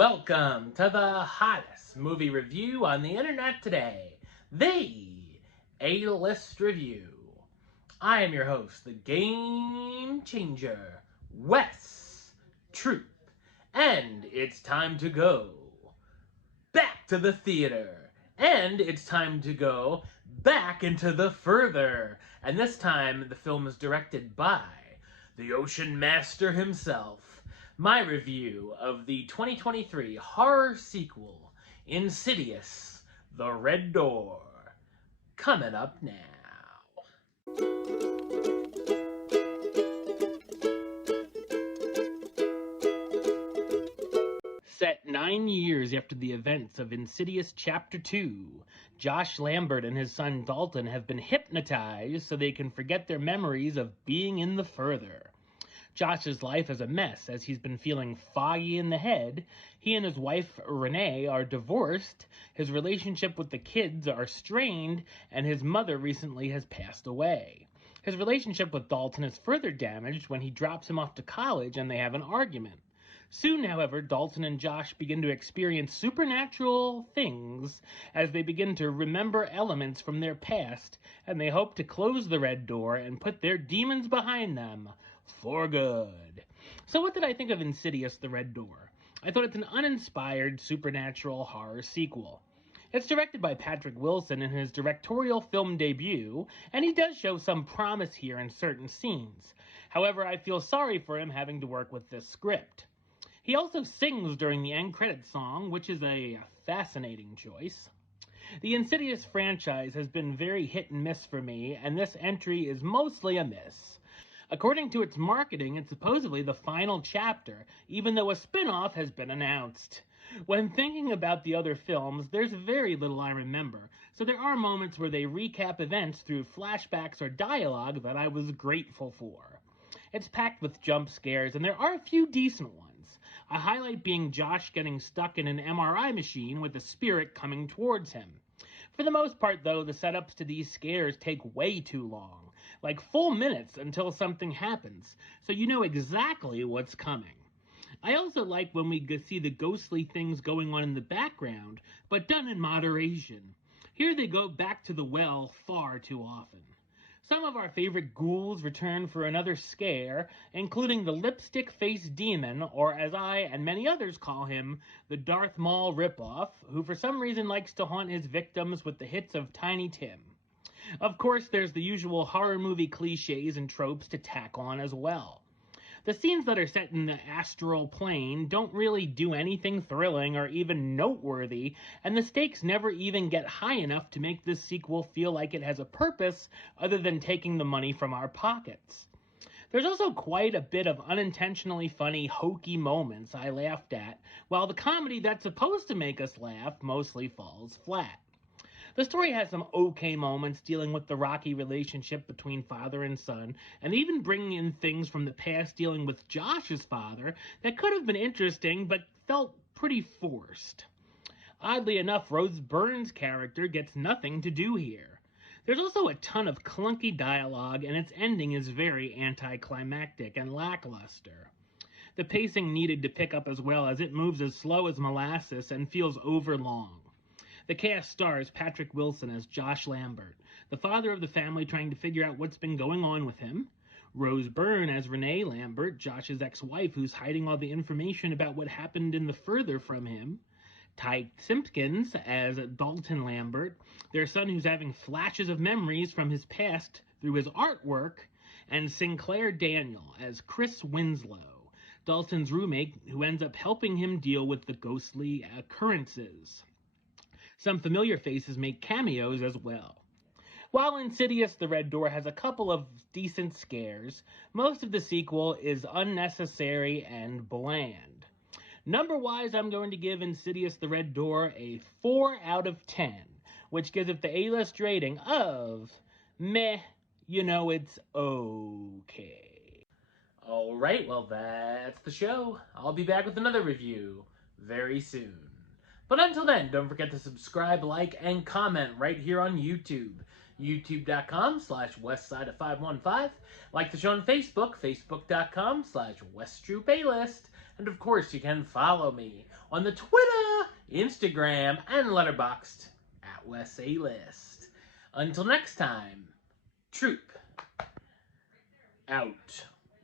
Welcome to the hottest movie review on the internet today, the A-List Review. I am your host, the Game Changer, Wes Troop, and it's time to go back to the theater, and it's time to go back into the further, and this time the film is directed by the Ocean Master himself. My review of the 2023 horror sequel, Insidious, The Red Door, coming up now. Set 9 years after the events of Insidious Chapter 2, Josh Lambert and his son Dalton have been hypnotized so they can forget their memories of being in the further. Josh's life is a mess as he's been feeling foggy in the head. He and his wife, Renee, are divorced. His relationship with the kids are strained, and his mother recently has passed away. His relationship with Dalton is further damaged when he drops him off to college and they have an argument. Soon, however, Dalton and Josh begin to experience supernatural things as they begin to remember elements from their past, and they hope to close the Red Door and put their demons behind them for good. So what did I think of Insidious, The Red Door? I thought it's an uninspired supernatural horror sequel. It's directed by Patrick Wilson in his directorial film debut, and he does show some promise here in certain scenes. However, I feel sorry for him having to work with this script. He also sings during the end credits song, which is a fascinating choice. The Insidious franchise has been very hit and miss for me, and this entry is mostly a miss. According to its marketing, it's supposedly the final chapter, even though a spin-off has been announced. When thinking about the other films, there's very little I remember, so there are moments where they recap events through flashbacks or dialogue that I was grateful for. It's packed with jump scares, and there are a few decent ones. A highlight being Josh getting stuck in an MRI machine with a spirit coming towards him. For the most part, though, the setups to these scares take way too long, like full minutes until something happens, so you know exactly what's coming. I also like when we see the ghostly things going on in the background, but done in moderation. Here they go back to the well far too often. Some of our favorite ghouls return for another scare, including the lipstick-faced demon, or as I and many others call him, the Darth Maul ripoff, who for some reason likes to haunt his victims with the hits of Tiny Tim. Of course, there's the usual horror movie cliches and tropes to tack on as well. The scenes that are set in the astral plane don't really do anything thrilling or even noteworthy, and the stakes never even get high enough to make this sequel feel like it has a purpose other than taking the money from our pockets. There's also quite a bit of unintentionally funny, hokey moments I laughed at, while the comedy that's supposed to make us laugh mostly falls flat. The story has some okay moments dealing with the rocky relationship between father and son, and even bringing in things from the past dealing with Josh's father that could have been interesting but felt pretty forced. Oddly enough, Rose Byrne's character gets nothing to do here. There's also a ton of clunky dialogue, and its ending is very anticlimactic and lackluster. The pacing needed to pick up as well, as it moves as slow as molasses and feels overlong. The cast stars Patrick Wilson as Josh Lambert, the father of the family trying to figure out what's been going on with him. Rose Byrne as Renee Lambert, Josh's ex-wife who's hiding all the information about what happened in the further from him. Ty Simpkins as Dalton Lambert, their son who's having flashes of memories from his past through his artwork. And Sinclair Daniel as Chris Winslow, Dalton's roommate who ends up helping him deal with the ghostly occurrences. Some familiar faces make cameos as well. While Insidious The Red Door has a couple of decent scares, most of the sequel is unnecessary and bland. Number-wise, I'm going to give Insidious The Red Door a 4 out of 10, which gives it the A-list rating of meh, it's okay. Alright, well that's the show. I'll be back with another review very soon. But until then, don't forget to subscribe, like, and comment right here on YouTube. YouTube.com/Westside515. Like the show on Facebook, Facebook.com/WestTroopAlist. And of course, you can follow me on the Twitter, Instagram, and Letterboxd at Wes A List. Until next time, Troop out.